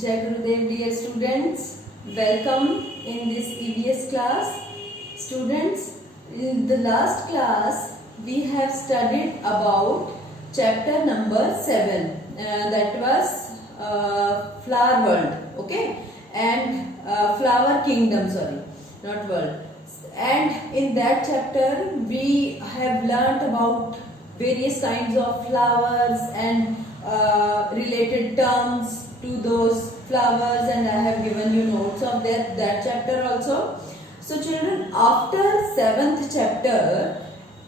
Jai Gurudev, dear students, welcome in this EVS class. Students, in the last class we have studied about chapter number 7, that was flower world, okay, and flower kingdom, sorry, not world. And in that chapter we have learnt about various kinds of flowers and related terms to those flowers, and I have given you notes of that chapter also. So children, after 7th chapter,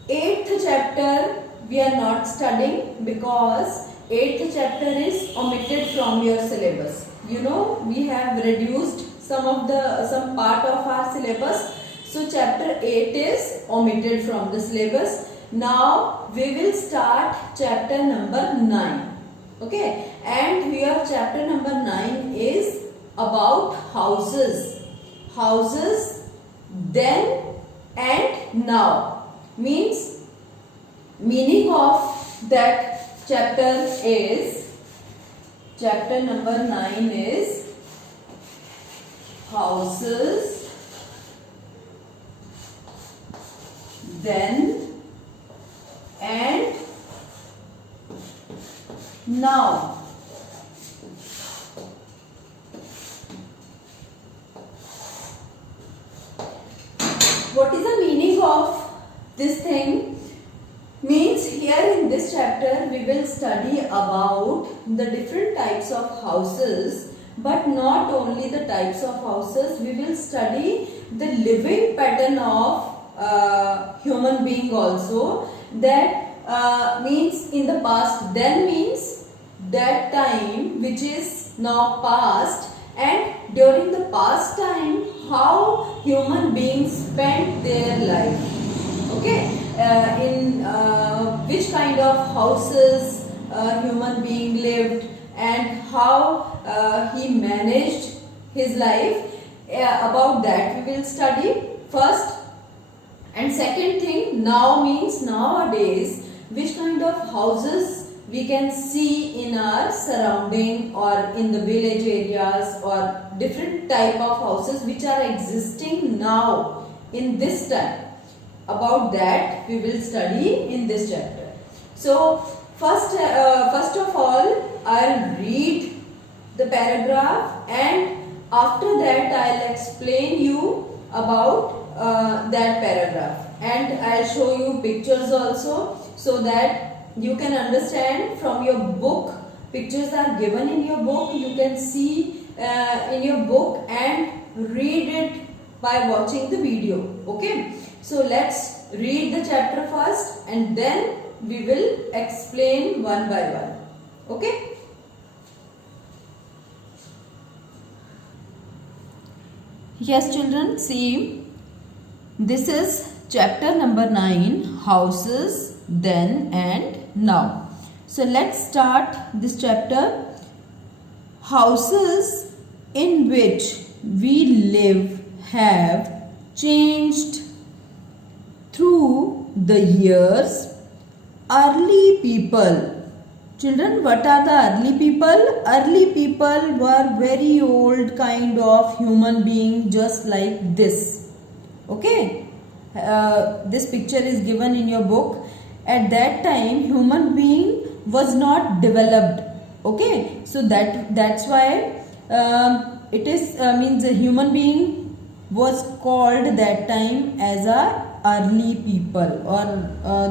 8th chapter we are not studying because 8th chapter is omitted from your syllabus. You know, we have reduced some part of our syllabus. So chapter 8 is omitted from the syllabus. Now we will start chapter number 9. Okay, and here chapter number 9 is about houses. Houses then and now. Meaning of that chapter is, chapter number 9 is houses then and now. What is the meaning of this thing? Means here in this chapter we will study about the different types of houses, but not only the types of houses, we will study the living pattern of human being also. That means in the past, then means that time which is now past, and during the past time how human beings spent their life. Okay, in which kind of houses human being lived and how he managed his life, about that we will study first. And second thing, now means nowadays which kind of houses we can see in our surrounding or in the village areas, or different type of houses which are existing now in this time. About that we will study in this chapter. So first of all I'll read the paragraph, and after that I'll explain you about that paragraph, and I'll show you pictures also so that you can understand from your book. Pictures are given in your book, you can see in your book and read it by watching the video. Okay, so let's read the chapter first and then we will explain one by one. Okay. Yes children, see, this is chapter number 9, houses then and now. So let's start this chapter. Houses in which we live have changed through the years. Early people. Children, what are the early people? Early people were very old kind of human being, just like this. Okay, this picture is given in your book. At that time human being was not developed. Okay, so that's why it is means a human being was called that time as a early people, or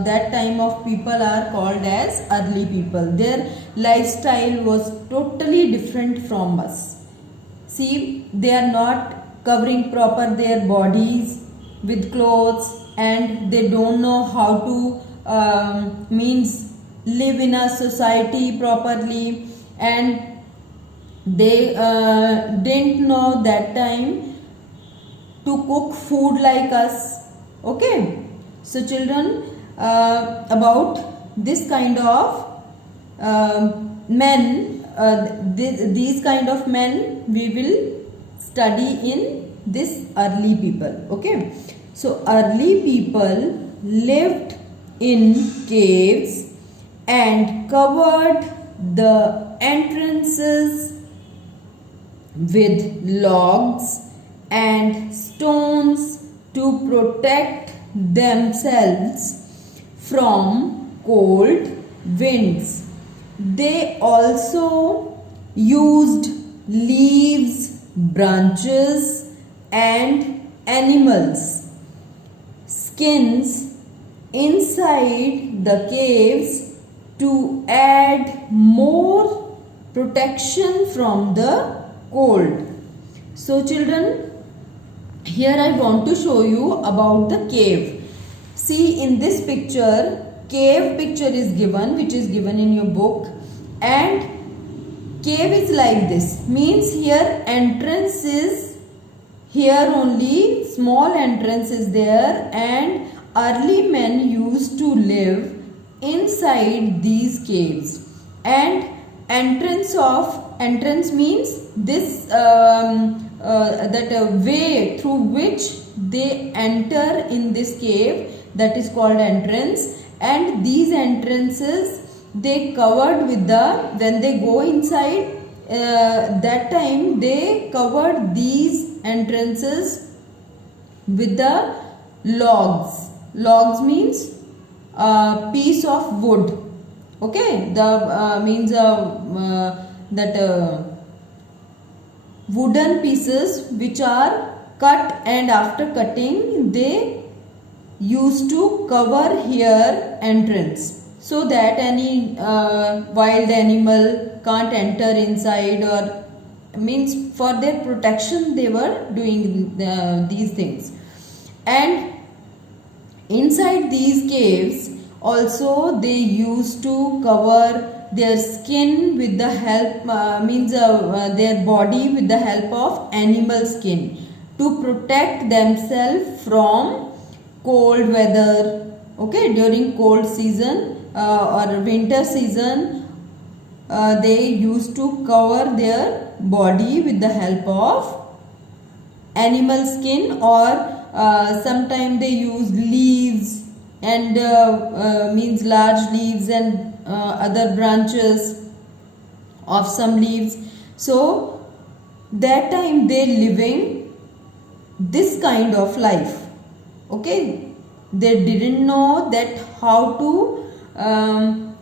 that time of people are called as early people. Their lifestyle was totally different from us. See, they are not covering proper their bodies with clothes, and they don't know how to means live in a society properly, and they didn't know that time to cook food like us. Okay, so children, about this kind of men, these kind of men we will study in this early people. Okay, so early people lived in caves and covered the entrances with logs and stones to protect themselves from cold winds. They also used leaves, branches, and animals' skins inside the caves to add more protection from the cold. So children, here I want to show you about the cave. See, in this picture, cave picture is given, which is given in your book, and cave is like this, means here entrance is here, only small entrance is there, and early men used to live inside these caves. And entrance means this way through which they enter in this cave, that is called entrance. And these entrances they covered with the, when they go inside, that time they covered these entrances with the logs. Logs means piece of wood. Okay, the means that wooden pieces which are cut, and after cutting they used to cover here entrance, so that any wild animal can't enter inside, or means for their protection they were doing these things. And inside these caves also they used to cover their skin with the help their body with the help of animal skin to protect themselves from cold weather. Okay, during cold season or winter season, they used to cover their body with the help of animal skin, or sometimes they use leaves and means large leaves and other branches of some leaves. So that time they living this kind of life. Okay, they didn't know that how to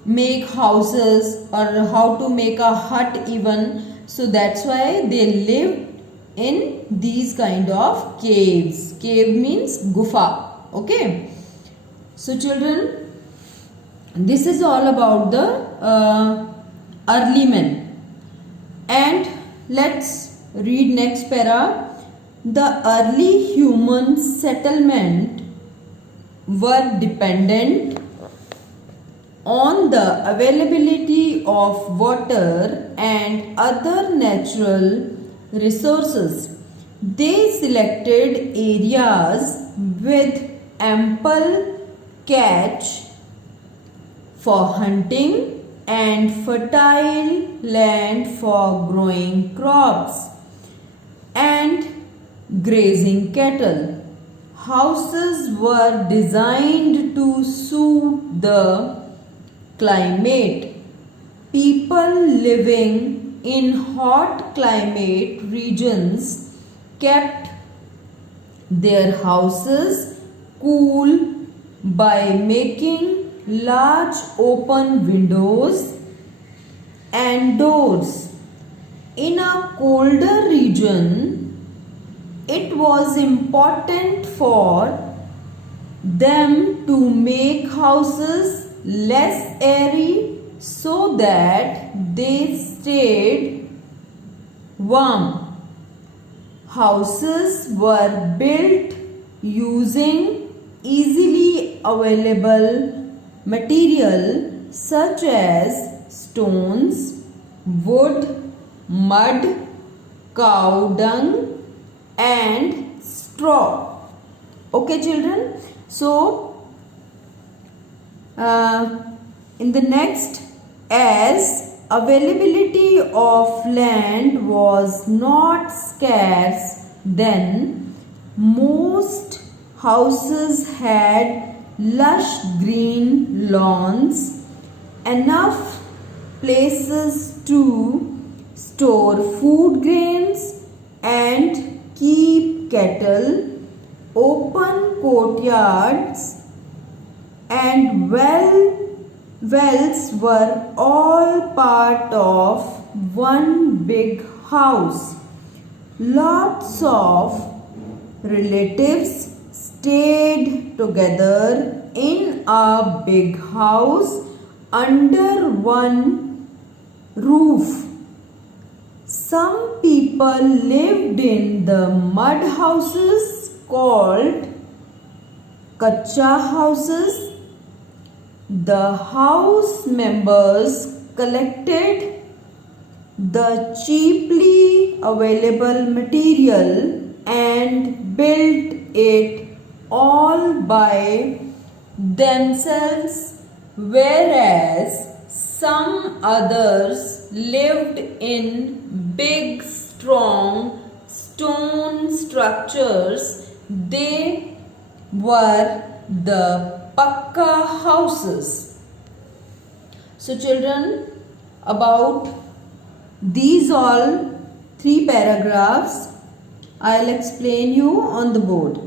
make houses or how to make a hut even. So that's why they lived in these kind of caves. Cave means gufa. Okay, so children, this is all about the early men. And let's read next para. The early human settlement were dependent on the availability of water and other natural resources. They selected areas with ample catch for hunting and fertile land for growing crops and grazing cattle. Houses were designed to suit the climate. People living in hot climate regions kept their houses cool by making large open windows and doors. In a colder region, it was important for them to make houses less airy so that they stayed warm. Houses were built using easily available material such as stones, wood, mud, cow dung and straw. Okay children, so in the next, as availability of land was not scarce then, most houses had lush green lawns, enough places to store food grains and keep cattle, open courtyards and wells were all part of one big house. Lots of relatives stayed together in a big house under one roof. Some people lived in the mud houses called kacha houses. The house members collected the cheaply available material and built it all by themselves, whereas some others lived in big, strong stone structures. They were the Pakka houses. So children, about these all 3 paragraphs I'll explain you on the board.